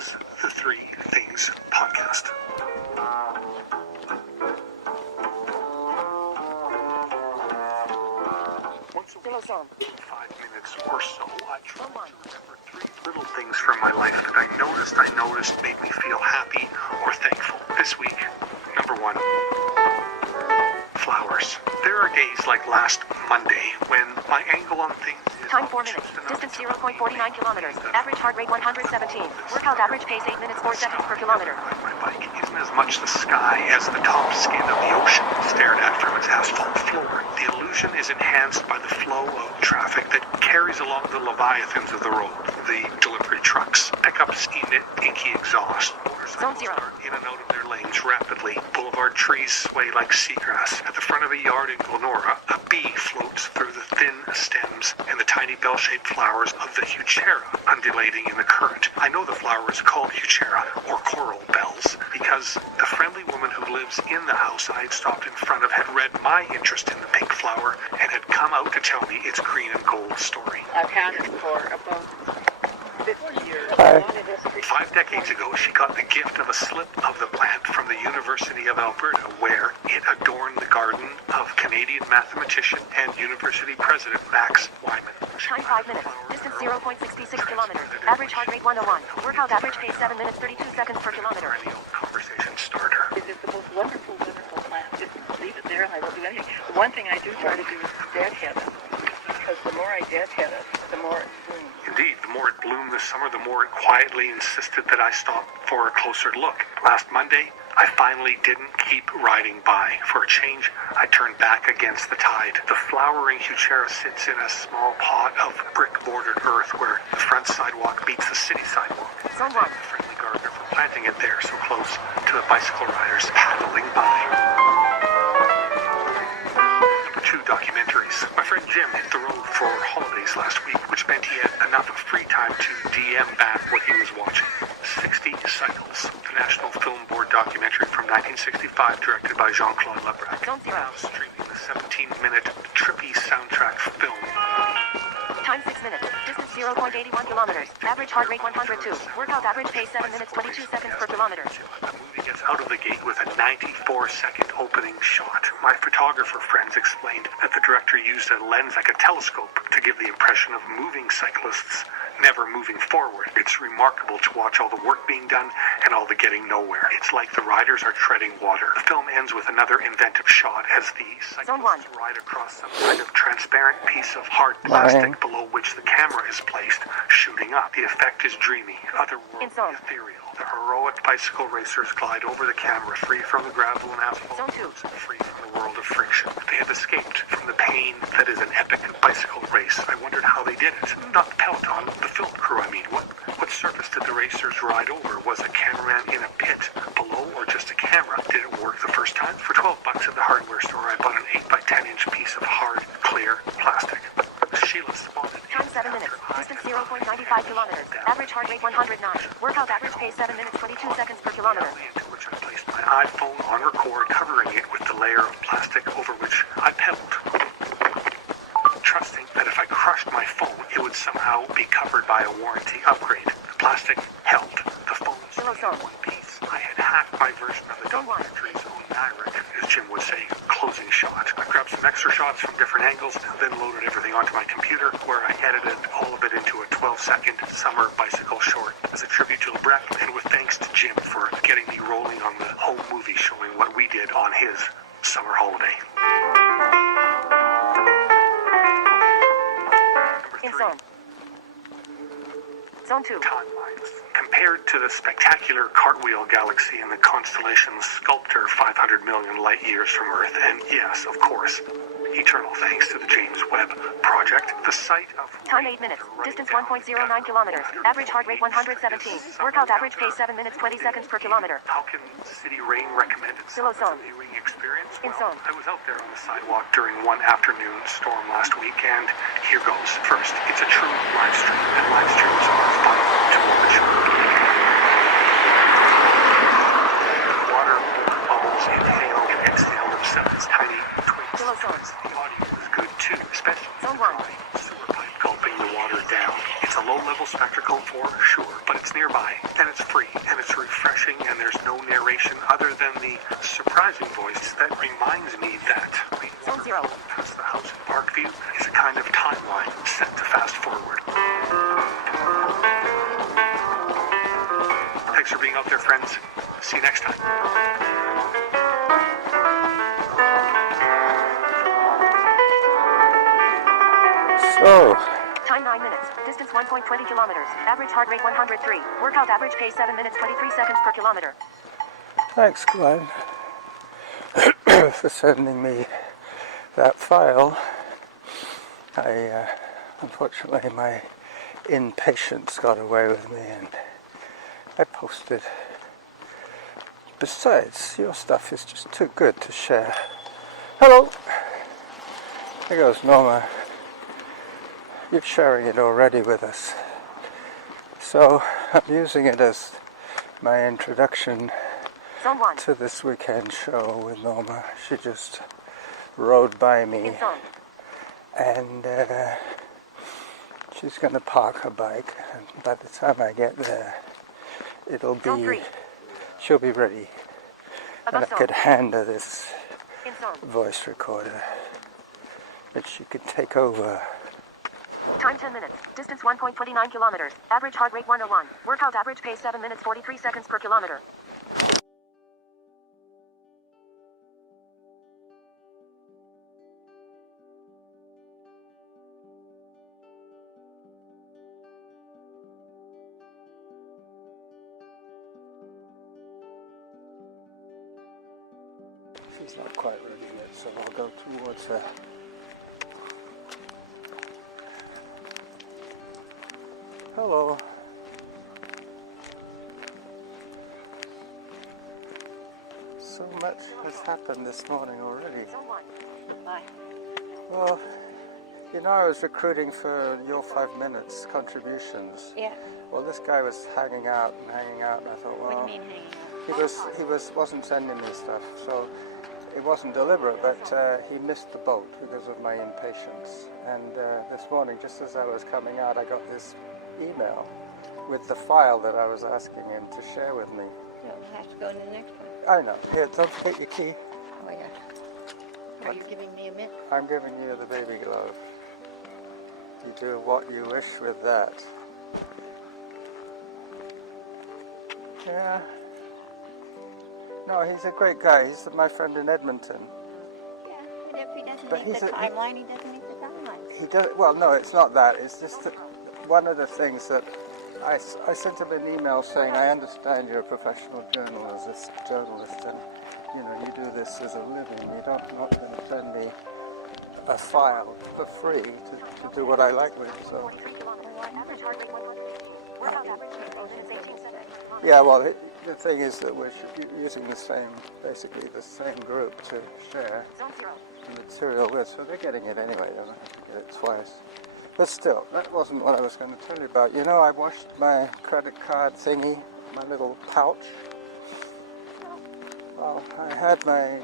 is the Three Things Podcast. Once a week, 5 minutes or so, I try to remember three little things from my life that I noticed made me feel happy or thankful. This week, number one, flowers. There are days like last Monday when my angle on things is Time 4 minutes. Distance 0.49 kilometers. Average heart rate 117. Workout average pace 8 minutes 4 seconds per kilometer. My bike isn't as much the sky as the top skin of the ocean stared at from its asphalt floor. The illusion is enhanced by the flow of traffic that carries along the leviathans of the road. The delivery trucks, pickups emit inky exhaust. Zone 0. Start in and out of their lanes rapidly. Boulevard trees sway like seagrass. At the front of a yard in Glenora, a bee floats through the thin stems and the tiny bell-shaped flowers of the Heuchera undulating in the current. I know the flower is called Heuchera, or coral bells, because the friendly woman who lives in the house I had stopped in front of had read my interest in the pink flower and had come out to tell me its green and gold story. I've had it for about 50 years. 5 decades ago, she got the gift of a slip of the plant from the University of Alberta, where it adorned the garden of Canadian mathematician and university president Max Wyman. Time 5 minutes. Distance 0.66 kilometers. Average heart rate 101. Workout average pace 7 minutes 32 seconds per kilometer. Conversation starter. It is the most wonderful, wonderful plant. Just leave it there and I will do anything. The one thing I do try to do is deadhead it. Because the more I deadhead it, the more it blooms. Indeed, the more it bloomed this summer, the more it quietly insisted that I stop for a closer look. Last Monday, I finally didn't keep riding by. For a change, I turned back against the tide. The flowering Heuchera sits in a small pot of brick-bordered earth where the front sidewalk meets the city sidewalk. Zone 1. The friendly gardener for planting it there so close to the bicycle riders paddling by. Number 2, documentaries. My friend Jim hit the road for holidays last week, which meant he had enough free time to DM back what he was watching. 60 Cycles, the National Film Board documentary from 1965, directed by Jean-Claude Lebrec. Zone 0. Now streaming the 17-minute trippy soundtrack film. Time 6 minutes. Distance 0.81 kilometers. Average heart rate 102. Workout average pace 7 minutes 22 seconds per kilometer. The movie gets out of the gate with a 94-second opening shot. My photographer friends explained that the director used a lens like a telescope to give the impression of moving cyclists never moving forward. It's remarkable to watch all the work being done and all the getting nowhere. It's like the riders are treading water. The film ends with another inventive shot as the cyclists ride across some kind of transparent piece of hard plastic below which the camera is placed, shooting up. The effect is dreamy, otherworldly, ethereal. The heroic bicycle racers glide over the camera, free from the gravel and asphalt, free from the world of friction. They have escaped from the pain that is an epic bicycle race. I wondered how they did it. Not the peloton, the film crew, I mean. What surface did the racers ride over? Was a cameraman in a pit below or just a camera? Did it work the first time? For $12 at the hardware store, I bought an 8x10-inch piece of hard, clear plastic. Sheila spotted it. Time 7 minutes. Distance 0.95 kilometers. Average heart rate 109. Workout average pace 7 minutes 22 seconds per kilometer. Into which I placed my iPhone on record, covering it with the layer of plastic over which I pedaled, trusting that if I crushed my phone, it would somehow be covered by a warranty upgrade. The plastic held. The phone stayed in one piece. I had hacked my version of the documentary's own narrative, as Jim would say, closing shot. I grabbed some extra shots from different angles, then loaded everything onto my computer, where I edited all of it into a 12-second summer bicycle short as a tribute to Lebrec, and with thanks to Jim for getting me rolling on the home movie showing what we did on his summer holiday. Zone. Zone 2. Timelines. Compared to the spectacular cartwheel galaxy in the constellation Sculptor 500 million light years from Earth, and yes, of course, eternal thanks to the James Webb Project, the site of... Time 8 minutes. Distance 1.09 kilometers. Average heart rate 117. Workout average pace 7 minutes 20 seconds per kilometer. How can City Rain recommend its viewing experience? Well, I was out there on the sidewalk during one afternoon storm last week, and here goes. First, it's a true live stream, and live streams are fun to watch. Water bubbles inhale and exhale themselves, tiny twigs. The audio is good too, especially Zone 1. sewer pipe gulping the water down. It's a low-level spectacle for sure, but it's nearby, and it's free, and it's refreshing, and there's no narration other than the surprising voice that reminds me that Zone 0. past the house in Parkview is a kind of timeline set to fast forward. Thanks for being out there, friends. See you next time. So, Time 9 minutes. Distance 1.20 kilometers. Average heart rate 103. Workout average pace 7 minutes 23 seconds per kilometer. thanks Glenn for sending me that file. Unfortunately my impatience got away with me and I posted. Besides, your stuff is just too good to share. Hello! There goes Norma. You're sharing it already with us. So I'm using it as my introduction Zone 1. to this weekend show with Norma. She just rode by me In zone. and she's going to park her bike, and by the time I get there it'll Zone be 3. she'll be ready and I Above zone. could hand her this In zone. voice recorder and she could take over. Time 10 minutes. Distance 1.29 kilometers. Average heart rate 101. Workout average pace 7 minutes 43 seconds per kilometer. She's not quite ready yet, so I'll go towards her. Hello. So much has happened this morning already. Zone 1. Bye. Well, you know I was recruiting for Your 5 Minutes contributions. Yeah. Well, this guy was hanging out, and I thought, What do well, you mean hanging out? wasn't sending me stuff, so it wasn't deliberate, but he missed the boat because of my impatience. And this morning, just as I was coming out, I got this email with the file that I was asking him to share with me. No, it has to go in the next one. I know. Here, don't forget your key. Oh, yeah. Are you giving me a mitt? I'm giving you the baby glove. You do what you wish with that. Yeah. No, he's a great guy. He's my friend in Edmonton. Yeah, but if he doesn't But meet he's the a- timeline, he doesn't meet the timeline. He does. Well, no, it's not that. It's just that one of the things that I sent him an email saying, I understand you're a professional journalist, and you do this as a living. You're not going to send me a file for free to do what I like with it. So 43 kilometers. Average heart rate 100. Workout average pace 8 minutes 18 seconds. yeah, well, the thing is that we're using basically the same group to share Zone 0. the material with, so they're getting it anyway. They don't have to get it twice. But still, that wasn't what I was going to tell you about. You know, I washed my credit card thingy, my little pouch. Well, I had my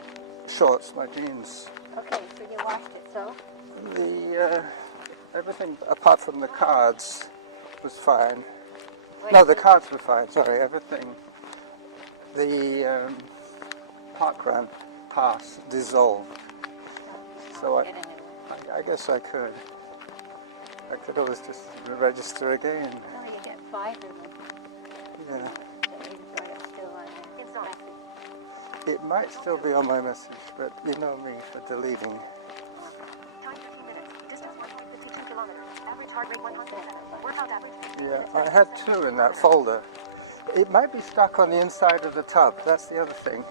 shorts, my jeans. Okay, so you washed it, so? Everything apart from the cards was fine. What No, is the it? cards were fine. Sorry, everything. The parkrun pass dissolved. So Get in it. I guess I could. I could always just register again. No, you get 5 of them. Yeah. So you've got it still on there. In zone. It might still be on my message, but you know me for deleting. Time 15 minutes. Distance 1.52 kilometers. Average heart rate 107. Workout average pace 8 Yeah, minutes I 17 had seconds. 2 in that folder. It might be stuck on the inside of the tub. That's the other thing.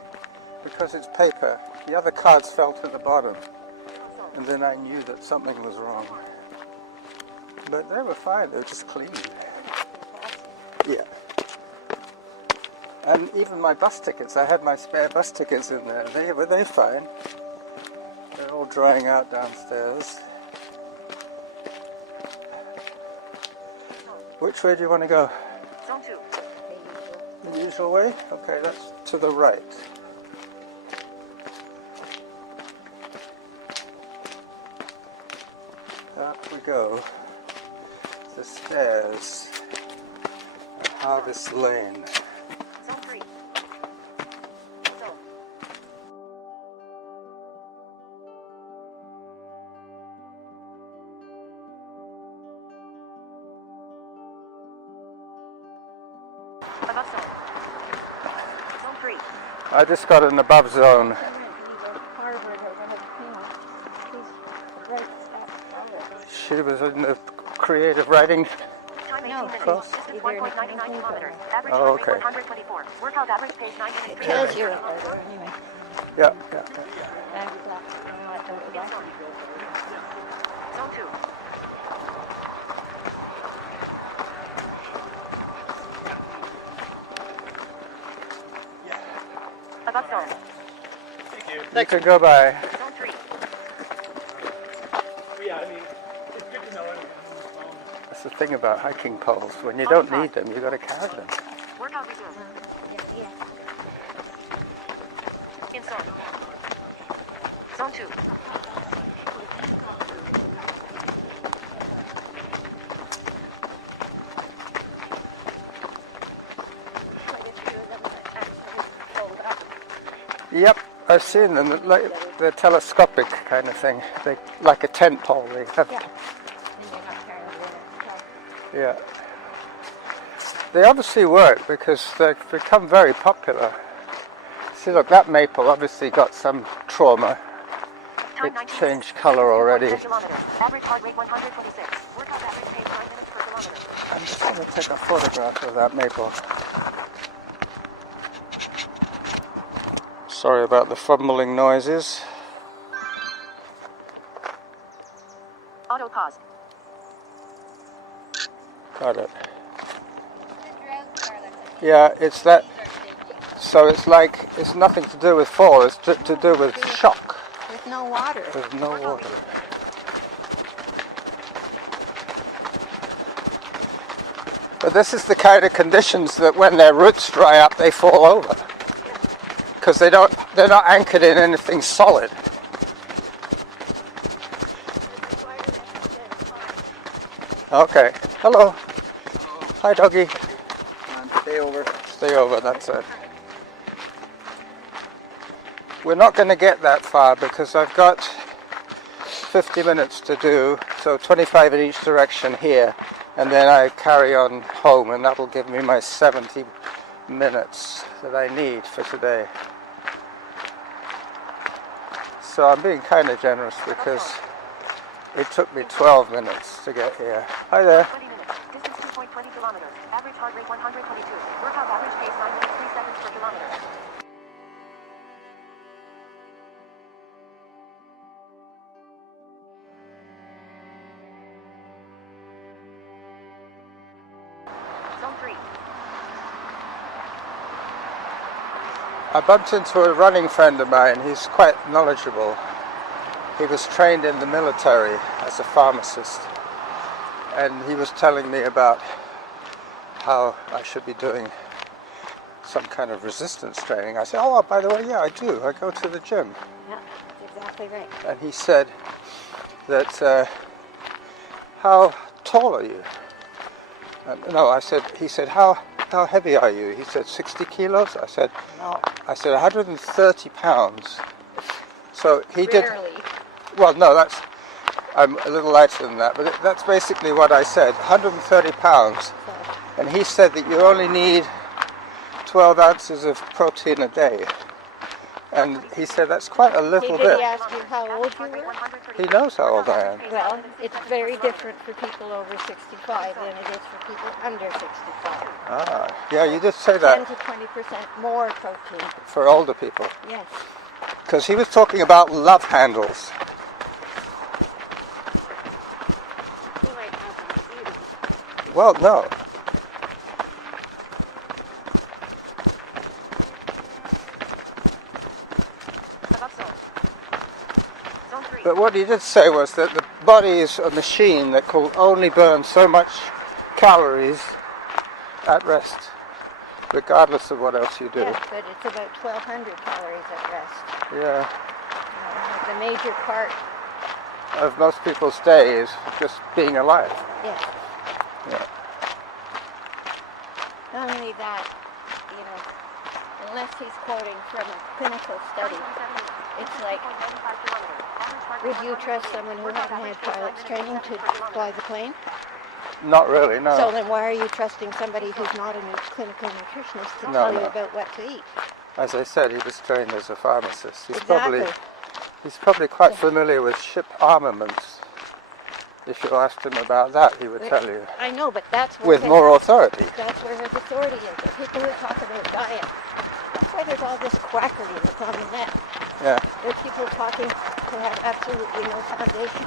Because it's paper. The other cards fell to the bottom. And then I knew that something was wrong. But they were fine. They were just clean. Yeah. And even my bus tickets. I had my spare bus tickets in there. They fine. They're all drying out downstairs. Which way do you want to go? Zone 2. The usual way? Okay, that's to the right. Up we go. the stairs and how this lane. Zone 3. Zone. Above zone. Zone 3. I just got an above zone. She was in the creative writing. Time 18 minutes. Cross. Distance 1.99 kilometers. Average Oh, heart rate okay. 124. Workout average pace 9 minutes. Because you're up there anyway. Yeah. Zone 2. Above zone. You can go by. Zone 3. That's the thing about hiking poles. When you don't need them, you got to carry them. Workout resumed. In zone. Zone 2. Yep, I've seen them. Like they're telescopic kind of thing. They like a tent pole. They have. Yeah. They obviously work because they've become very popular. See, look, that maple obviously got some trauma. Time It 19 changed color already. kilometers. Average heart rate 126. Workout average pace 9 minutes per kilometer. I'm just going to take a photograph of that maple. Sorry about the fumbling noises. Auto pause. Got it. Yeah, it's that. So it's like, it's nothing to do with fall, it's to do with shock. With no water. There's no water. But this is the kind of conditions that when their roots dry up, they fall over. Because they're not anchored in anything solid. Okay. Hello. Hi, doggy. Stay over. Stay over, that's it. We're not going to get that far because I've got 50 minutes to do, so 25 in each direction here, and then I carry on home, and that'll give me my 70 minutes that I need for today. So I'm being kind of generous because it took me 12 minutes to get here. Hi there. 20 minutes. Distance 2.20 kilometers. Average heart rate 122. Workout average pace 9 minutes 3 seconds per kilometer. Zone 3. I bumped into a running friend of mine. He's quite knowledgeable. He was trained in the military as a pharmacist, and he was telling me about how I should be doing some kind of resistance training. I said, oh, by the way, yeah, I do. I go to the gym. Yeah, that's exactly right. And he said that, how tall are you? No, I said, he said, how heavy are you? He said, 60 kilos? I said, No. 130 pounds. So he did, Rarely. well, no, I'm a little lighter than that, but that's basically what I said, 130 pounds. And he said that you only need 12 ounces of protein a day. And he said that's quite a little Did bit. he ask you how old you were? He knows how old I am. Well, it's very different for people over 65 than it is for people under 65. Ah, yeah, you did say 10 that to 20% more protein. for older people. Yes. Because he was talking about love handles. Well, no. Above zone. Zone 3. But what he did say was that the body is a machine that can only burn so much calories at rest, regardless of what else you do. Yes, but it's about 1,200 calories at rest. Yeah. The major part, Of most people's day is just being alive. yes. Yeah. Not only that, you know, unless he's quoting from a clinical study, it's like, would you trust someone who hasn't had pilot's training to fly the plane? Not really, no. So then why are you trusting somebody who's not a clinical nutritionist to tell you about what to eat? As I said, he was trained as a pharmacist. Exactly. He's probably quite familiar with ship armaments. If you asked him about that, he would tell you. I know, but that's where With more authority. That's where his authority is. The people who talk about diet. That's why there's all this quackery that's on the net. Yeah. There's people talking who have absolutely no foundation.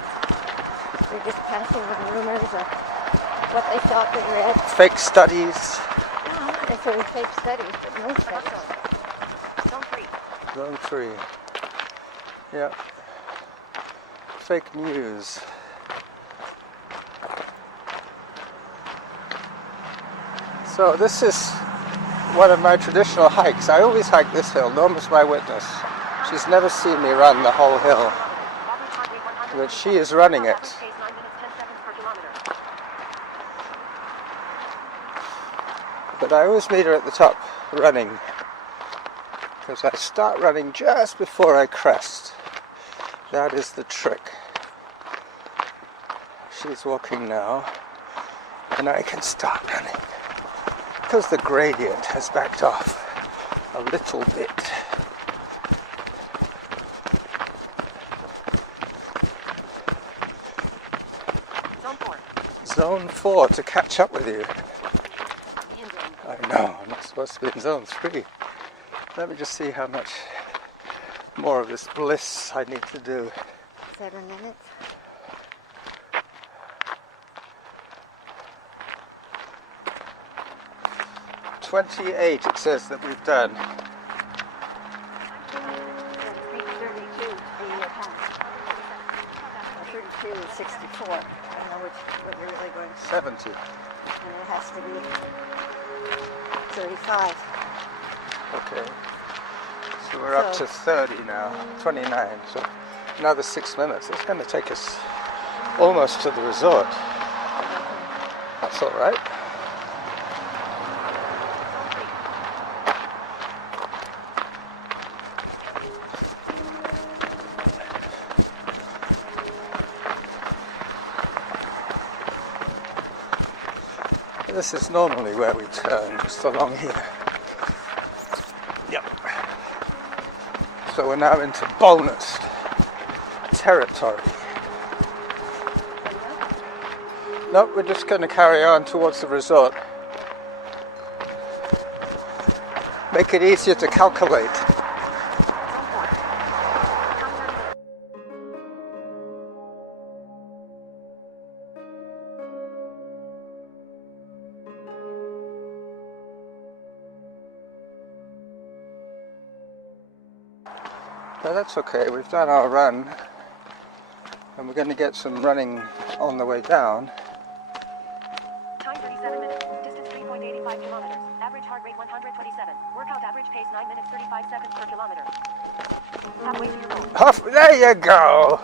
They're just passing the rumors of what they thought they read. Fake studies. No, not necessarily fake studies, but no studies. Zone 3. Yeah. Fake news. So this is one of my traditional hikes. I always hike this hill. Norma's my witness. She's never seen me run the whole hill, but she is running it. But I always meet her at the top running, because I start running just before I crest. That is the trick. She's walking now, and I can start running, because the gradient has backed off a little bit. Zone 4 to catch up with you. I know, I'm not supposed to be in Zone 3. Let me just see how much more of this bliss I need to do. 7 minutes. $28 it says that we've done. 32 is 64. I don't know what you're really going to 70. And it has to be 35. Okay. So we're up to 30 now. 29. So another 6 minutes. It's going to take us almost to the resort. That's all right. This is normally where we turn, just along here. Yep. So we're now into bonus territory. Nope, we're just going to carry on towards the resort. Make it easier to calculate. But that's okay, we've done our run, and we're going to get some running on the way down. Time 37 minutes, distance 3.85 kilometers, average heart rate 127, workout average pace 9 minutes 35 seconds per kilometer. Halfway to your goal. Off, there you go!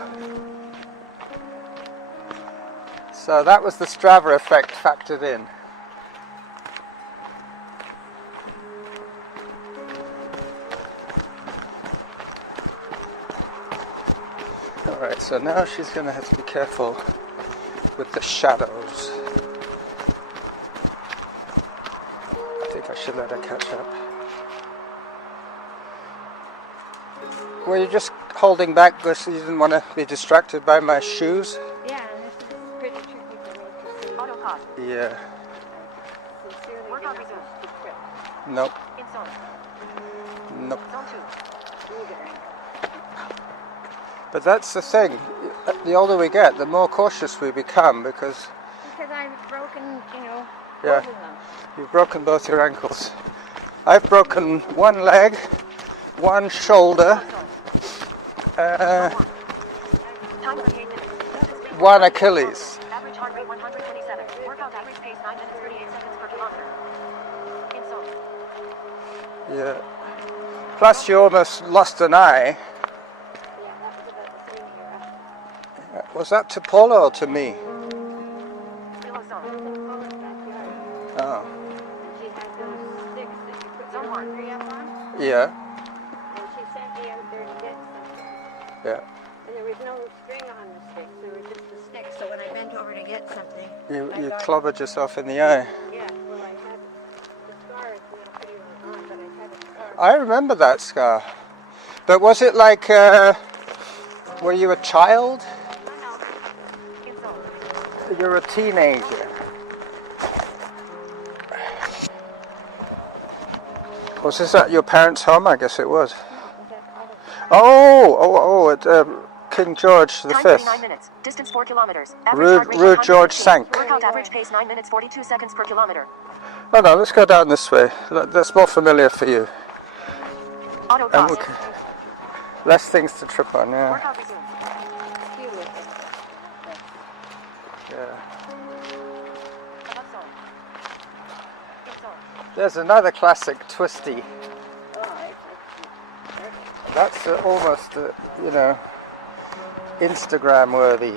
So that was the Strava effect factored in. Alright, so now she's going to have to be careful with the shadows. I think I should let her catch up. Were you just holding back because you didn't want to be distracted by my shoes? Yeah, this is pretty tricky for me to see. Auto pause. Yeah. Sincerely, Workout because resumed. of the trip. Nope. In zone. Nope. Zone 2. Either. But that's the thing. The older we get, the more cautious we become because I've broken, Yeah. both of them. you've broken both your ankles. I've broken one leg, one shoulder, Time 38 minutes. Distance one Achilles. Average heart rate 127. Workout average pace 9 minutes 38 seconds per kilometer. In zone. Yeah. Plus you almost lost an eye. Yeah, that was about the same here. Was that to Paula or to me? Below zone. It was in Paula's backyard. Oh. And she had those sticks that you put Zone your one. laundry up on. Yeah. And she sent me out there to get something. Yeah. And there was no string on the sticks. There were just the sticks. So when I bent over to get something, You got- clobbered yourself in the eye. Yeah, well, I had the scar is now pretty well gone, but I had a scar. I remember that scar. But was it like, were you a child? In zone. You're a teenager. Was this at your parents' home? I guess it was. At King George Time V. 39 minutes. Distance 4 kilometers. Rue Heart rate George 115. V. Workout average pace 9 minutes 42 seconds per kilometer. Oh no, let's go down this way. That's more familiar for you. Auto And cross. less things to trip on, yeah. Workout resumed. Yeah. Above zone. In zone. There's another classic twisty. Oh, That's almost, Instagram worthy.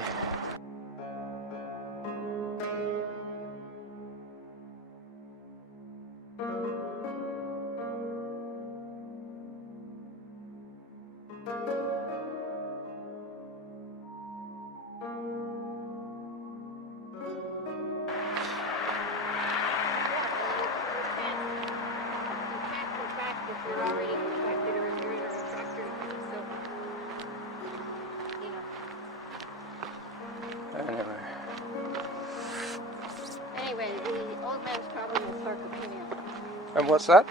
if you're already contracted or if you're in a retractor. So, Anyway. Anyway, the old man's problem is sarcopenia. And what's that?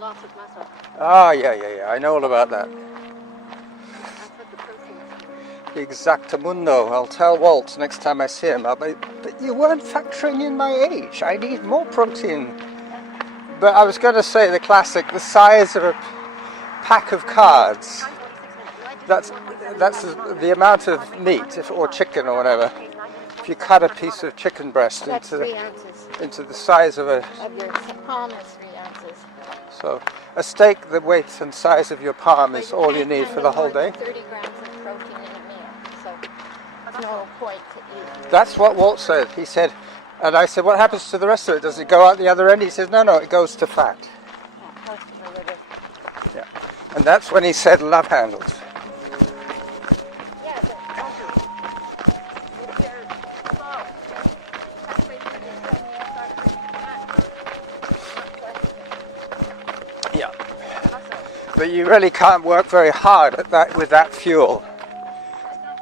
Loss of muscle. Ah, yeah. I know all about that. That's what the protein is. Exactamundo. I'll tell Walt next time I see him. But you weren't factoring in my age. I need more protein. But I was going to say the classic, the size of a pack of cards. That's the amount of meat, or chicken or whatever. If you cut a piece of chicken breast That's into 3 ounces. into the size of a, Of your palm is 3 ounces. so a steak the weight and size of your palm But is all you can't need have for no the whole more than day. 30 grams of protein in a meal. So there's no point to eat. That's what Walt said. He said, and I said, what happens to the rest of it? Does it go out the other end? He says, no, it goes to fat. Yeah, most of the liver. Yeah, and that's when he said love handles. Yeah, but if you're slow, halfway through the session you start burning fat. Yeah. But you really can't work very hard at that with that fuel. That's not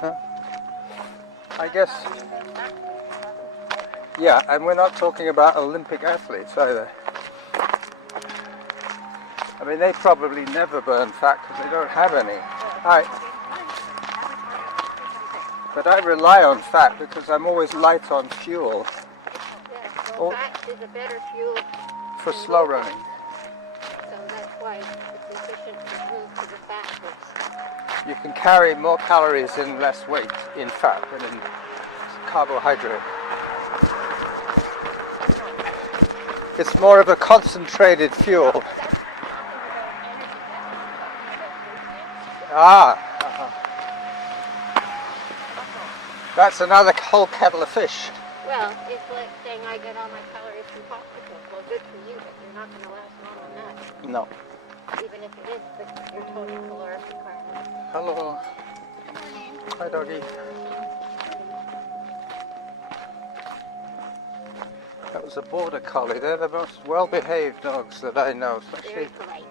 true. I guess. Yeah, and we're not talking about Olympic athletes either. I mean, they probably never burn fat because they don't have any. But I rely on fat because I'm always light on fuel Yeah, so Oh. fat is a better fuel, for slow running. so that's why it's efficient to move to the fat first. You can carry more calories in less weight in fat than in carbohydrate. It's more of a concentrated fuel. That's another whole kettle of fish. Well, it's like saying I get all my calories from popsicles. Well, good for you, but you're not going to last long on that. No. Even if it is your total caloric requirement. Hello. Hi, doggy. That was a border collie. They're the most well-behaved dogs that I know. Very Especially, polite.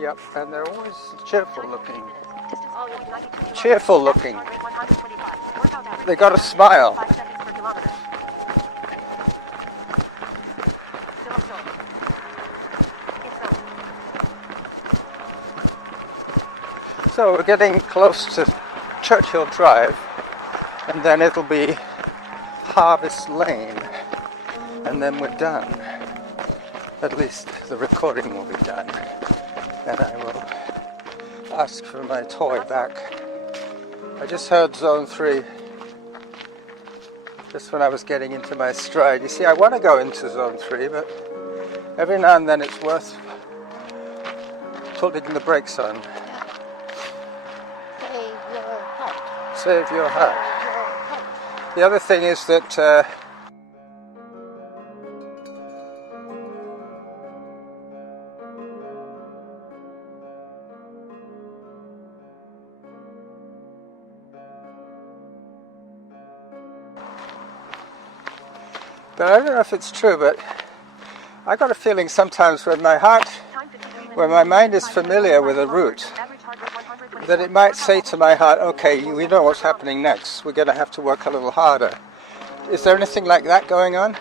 yep, and they're always cheerful looking. Always. Cheerful looking. They got a smile. 5 seconds per kilometer. Still in zone. In zone. So we're getting close to Churchill Drive, and then it'll be Harvest Lane, and then we're done. At least the recording will be done, and I will ask for my toy back. I just heard Zone 3 just when I was getting into my stride. You see, I want to go into Zone 3, but every now and then it's worth putting the brakes on. Save your heart. Save your heart. Your heart. The other thing is that But I don't know if it's true, but I got a feeling sometimes when my mind is familiar with a route, that it might say to my heart, okay, we know what's happening next. We're going to have to work a little harder. Is there anything like that going on?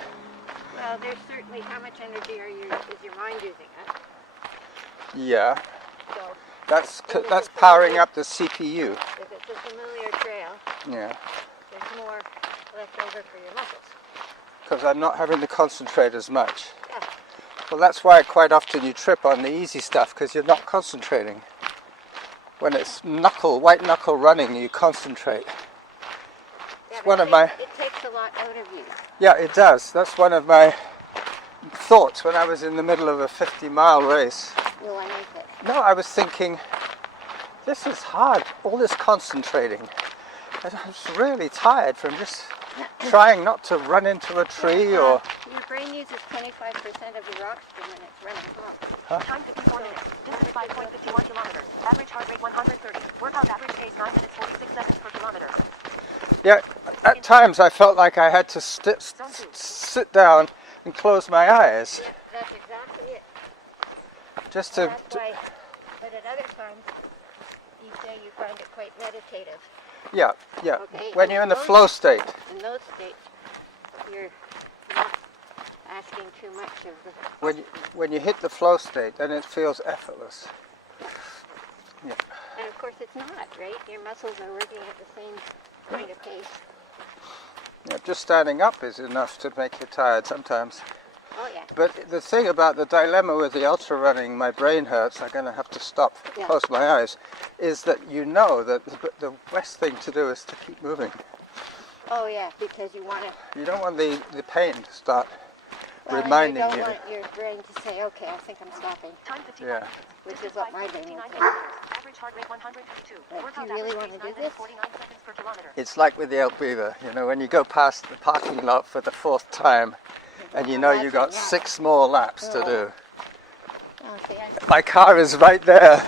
Well, there's certainly how much energy is your mind using up. Yeah. So That's powering up the CPU. if it's a familiar trail, Yeah. there's more left over for your muscles. Because I'm not having to concentrate as much. Yeah. Well, that's why quite often you trip on the easy stuff, because you're not concentrating. When it's white knuckle running, you concentrate. Yeah, one but of my... It takes a lot out of you. Yeah, it does. That's one of my thoughts when I was in the middle of a 50-mile race. Will I make it? No, I was thinking, this is hard, all this concentrating. I was really tired from just trying not to run into a tree or... Your brain uses 25% of your oxygen when it's running home. Time 54 minutes. Distance 5.51 kilometers. Average heart rate 130. Workout average pace 9 minutes 46 seconds per kilometer. Yeah, at times I felt like I had to sit down and close my eyes. Yeah, that's exactly it. Just to... That's why, but at other times, you say you find it quite meditative. Yeah. Okay, When and you're in in the those- flow state. In those states, you're not asking too much of the... When you hit the flow state, then it feels effortless. Yeah. And of course it's not, right? Your muscles are working at the same kind of pace. Yeah, just standing up is enough to make you tired sometimes. Oh yeah. But the thing about the dilemma with the ultra running, my brain hurts, I'm going to have to stop, Yeah. close my eyes, is that you know that the best thing to do is to keep moving. Oh yeah, because you want to... You don't want the pain to start Well, reminding and you you. don't want your brain to say, okay, I think I'm stopping, Time 51 Yeah. minutes. which is what my brain would say. Average heart rate 152. Like, Workout do you really average want to pace do 9 minutes this? 49 seconds per kilometer. It's like with the elk beaver, when you go past the parking lot for the 4th time, and you know you've got 6 more laps to do. Oh, see, My car is right there.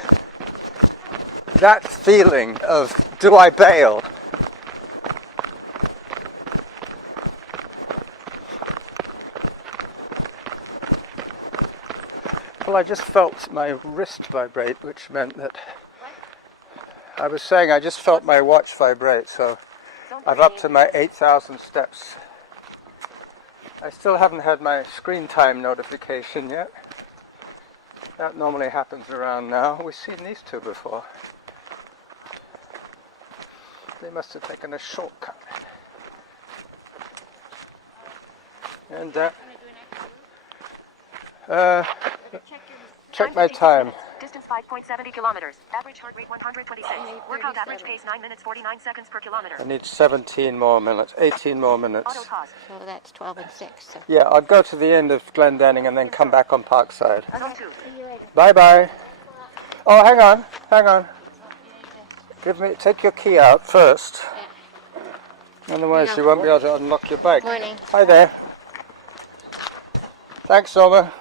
That feeling of, do I bail? Well, I just felt my wrist vibrate, which meant that... I was saying I just felt my watch vibrate, so I'm up to my 8,000 steps. I still haven't had my screen time notification yet. That normally happens around now. We've seen these two before. They must have taken a shortcut. And check my time. Distance 5.70 kilometers. Average heart rate 126. Workout average pace 9 minutes 49 seconds per kilometer. I need 17 more minutes, 18 more Auto minutes. pause. so that's 12 and 6. So. Yeah, I'll go to the end of Glendenning and then come back on Parkside. Zone 2. See you later. Bye-bye. Oh, hang on. Take your key out first. Otherwise you won't be able to unlock your bike. Morning. Hi there. Thanks, Norma.